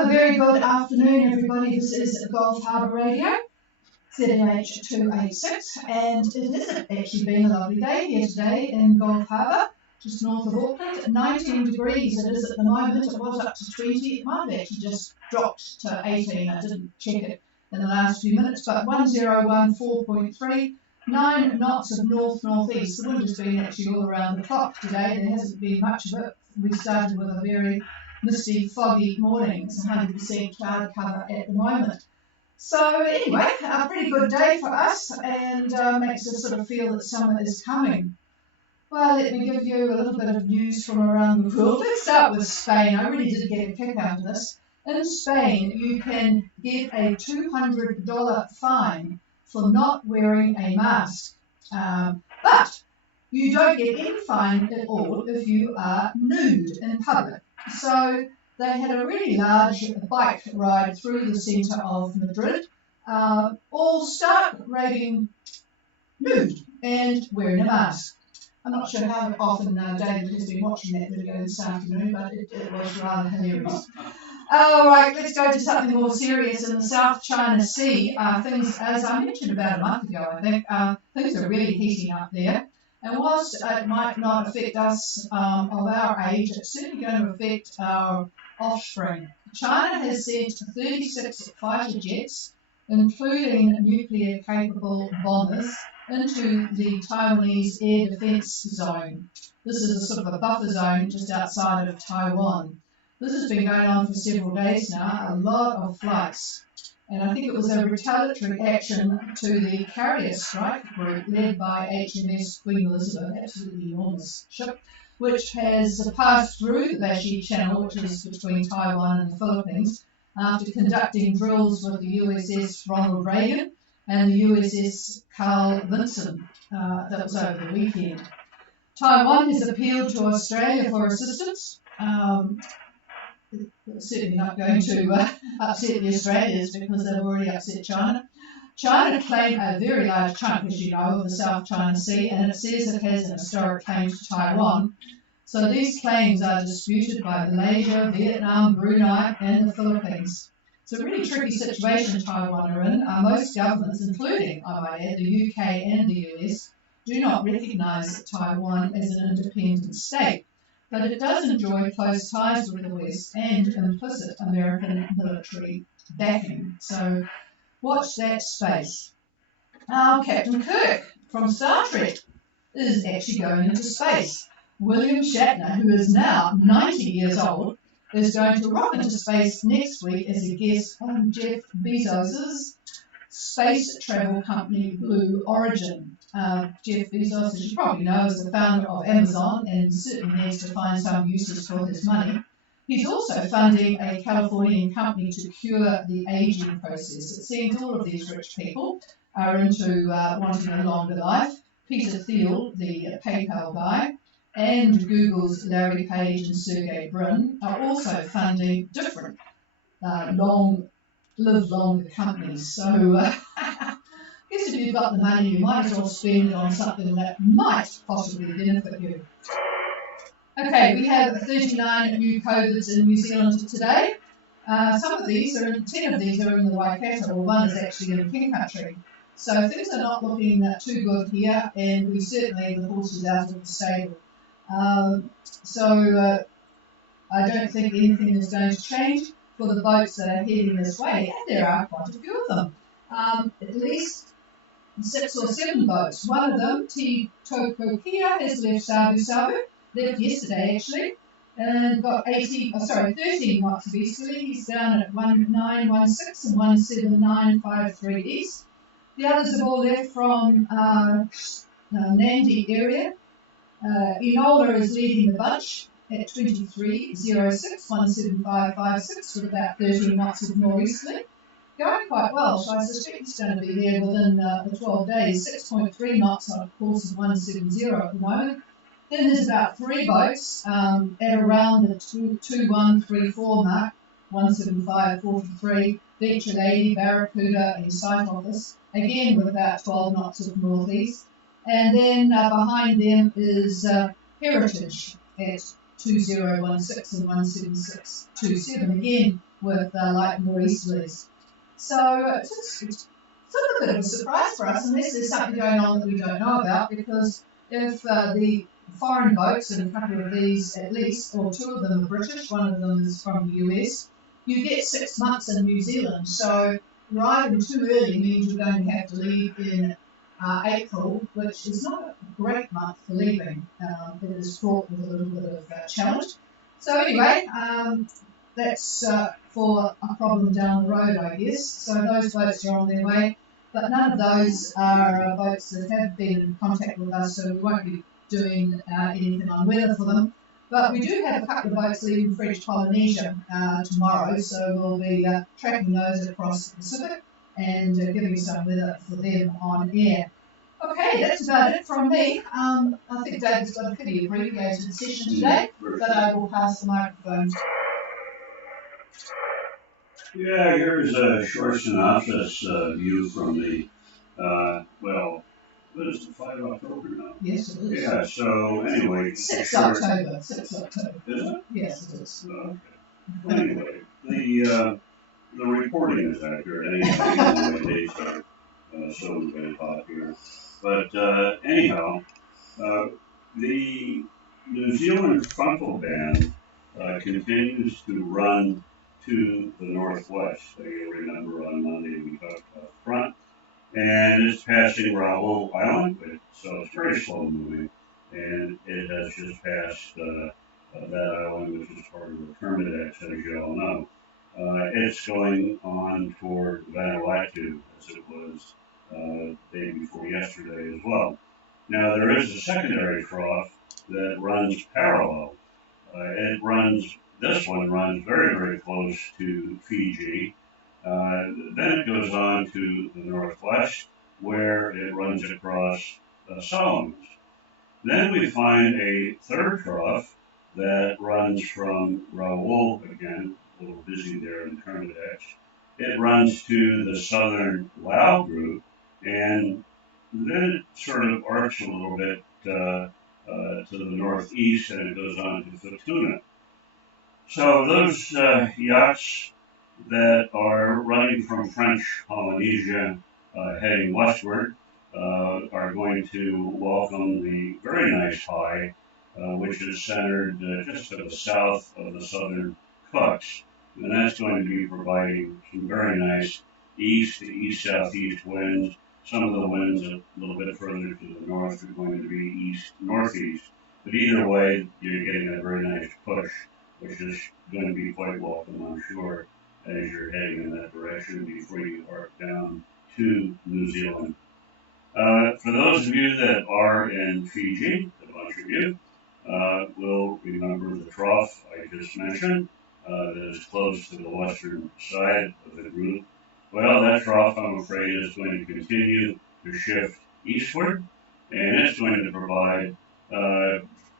Hello, very good afternoon, everybody. This is Gulf Harbour Radio, ZMH286, and it has actually been a lovely day here today in Gulf Harbour, just north of Auckland. 19 degrees it is at the moment. It was up to 20. It might have actually just dropped to 18. I didn't check it in the last few minutes, but 1014.3, 9 knots of north-northeast. The wind has been actually all around the clock today. There hasn't been much of it. We started with a very misty, foggy morning. It's 100% cloud cover at the moment. So anyway, a pretty good day for us, and makes us sort of feel that summer is coming. Well, let me give you a little bit of news from around the world. Let's start with Spain. I really did get a kick out of this. In Spain, you can get a $200 fine for not wearing a mask. But you don't get any fine at all if you are nude in public. So they had a really large bike ride through the centre of Madrid, all stark raving nude and wearing a mask. I'm not sure how often David has been watching that video this afternoon, but it was rather hilarious. All right, let's go to something more serious. In the South China Sea, things, as I mentioned about a month ago, I think, things are really heating up there. And whilst it might not affect us of our age, it's certainly going to affect our offspring. China has sent 36 fighter jets, including nuclear-capable bombers, into the Taiwanese air defence zone. This is a sort of a buffer zone just outside of Taiwan. This has been going on for several days now, a lot of flights. And I think it was a retaliatory action to the carrier strike group led by HMS Queen Elizabeth, absolutely enormous ship, which has passed through the Bashi Channel, which is between Taiwan and the Philippines, after conducting drills with the USS Ronald Reagan and the USS Carl Vinson. That was over the weekend. Taiwan has appealed to Australia for assistance. Certainly not going to upset the Australians because they've already upset China. China claimed a very large chunk, as you know, of the South China Sea, and it says it has an historic claim to Taiwan. So these claims are disputed by Malaysia, Vietnam, Brunei, and the Philippines. It's a really tricky situation Taiwan are in. Most governments, including, I might add, the UK and the US, do not recognise Taiwan as an independent state. But it does enjoy close ties with the West and implicit American military backing. So watch that space. Captain Kirk from Star Trek is actually going into space. William Shatner, who is now 90 years old, is going to rock into space next week as a guest on Jeff Bezos' space travel company Blue Origin. Jeff Bezos, as you probably know, is the founder of Amazon and certainly needs to find some uses for his money. He's also funding a Californian company to cure the aging process. It seems all of these rich people are into wanting a longer life. Peter Thiel, the PayPal guy, and Google's Larry Page and Sergey Brin are also funding different live longer companies. So I guess if you've got the money, you might as well spend it on something that might possibly benefit you. Okay, we have 39 new COVIDs in New Zealand today. Some of these 10 of these are in the Waikato, or one is actually in King Country. So things are not looking too good here, and we certainly have the horses out of the stable. So I don't think anything is going to change for the boats that are heading this way, and there are quite a few of them. At least 6 or 7 boats. One of them, Te Tokokia, has left Savu, left yesterday actually, and got 13 knots of easterly. He's down at 1916 and 17953 east. The others have all left from Nandi area. Enola is leading the bunch at 2306 17556 with about 13 knots of northeasterly. Going quite well, so I suspect it's going to be there within the 12 days. 6.3 knots on a course of 170 at the moment. Then there's about 3 boats at around the 2134 mark, 175.43. Venture Lady, Barracuda, and Sight Office, again with about 12 knots of northeast. And then behind them is Heritage at 2016 and 17627, again with like nor'easterlies. So it's sort of a bit of a surprise for us, unless there's something going on that we don't know about, because if the foreign boats, and a couple of these at least, or two of them are British, one of them is from the US, you get 6 months in New Zealand. So arriving too early means you're going to have to leave in April, which is not a great month for leaving. It is fraught with a little bit of challenge. So anyway, that's for a problem down the road, I guess. So those boats are on their way, but none of those are boats that have been in contact with us, so we won't be doing anything on weather for them. But we do have a couple of boats leaving French Polynesia tomorrow, so we'll be tracking those across the Pacific and giving some weather for them on air. Okay, that's about it from me. I think David's got a pretty abbreviated session today, but I will pass the microphone. Yeah, here's a short synopsis view from the, well, what is it, 5 October now? Yes, it is. Yeah, so anyway. 6 October. 6 October. Is it? Yes, it is. Okay. Anyway, the reporting is accurate. Anyway, dates are so very hot here. But anyhow, the New Zealand frontal band continues to run to the northwest. So you'll remember on Monday we talked about front, and it's passing Raoul Island, so it's very slow moving, and it has just passed that island, which is part of the Kermadec, as you all know. It's going on toward Vanuatu, as it was day before yesterday as well. Now there is a secondary trough that runs parallel. This one runs very, very close to Fiji. Then it goes on to the northwest, where it runs across the Solomons. Then we find a third trough that runs from Raoul, again, a little busy there in Kermadec. It runs to the southern Lao group, and then it sort of arcs a little bit to the northeast, and it goes on to Futuna. So those yachts that are running from French Polynesia heading westward are going to welcome the very nice high, which is centered just to the south of the southern Cooks. And that's going to be providing some very nice east to east-southeast winds. Some of the winds a little bit further to the north are going to be east-northeast. But either way, you're getting a very nice push, which is going to be quite welcome, I'm sure, as you're heading in that direction before you arc down to New Zealand. For those of you that are in Fiji, a bunch of you, will remember the trough I just mentioned that is close to the western side of the group. Well, that trough, I'm afraid, is going to continue to shift eastward, and it's going to provide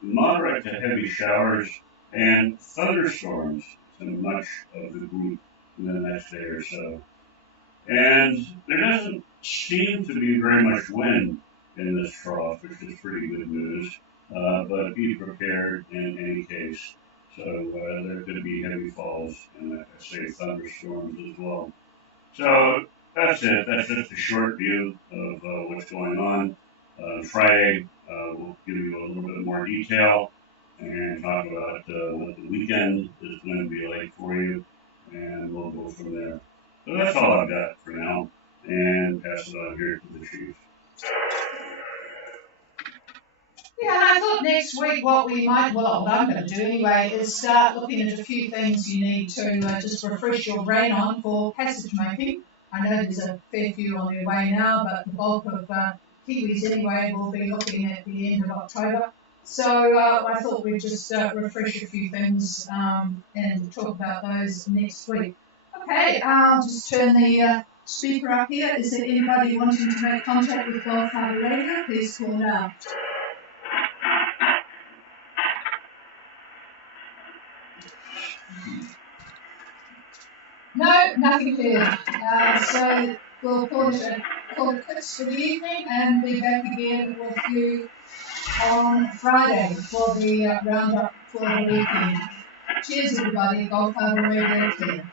moderate to heavy showers and thunderstorms to much of the group in the next day or so. And there doesn't seem to be very much wind in this trough, which is pretty good news, but be prepared in any case. So there could be heavy falls and, like I say, thunderstorms as well. So that's it. That's just a short view of what's going on. Friday, we'll give you a little bit more detail and talk about what the weekend is going to be like for you, and we'll go from there. So that's all I've got for now, and pass it on here to the chief. Yeah, and I thought next week what I'm going to do anyway, is start looking at a few things you need to just refresh your brain on for passage making. I know there's a fair few on their way now, but the bulk of Kiwis anyway will be looking at the end of October. So I thought we'd just refresh a few things and talk about those next week. Okay, I'll just turn the speaker up here. Is there anybody wanting to make contact with Gulf Harbour Radio? Please call now. No, nothing clear. So we'll call it quits for the evening and be back again with you on Friday for the roundup for the weekend. Cheers, everybody. Golf Harbour Radio 10.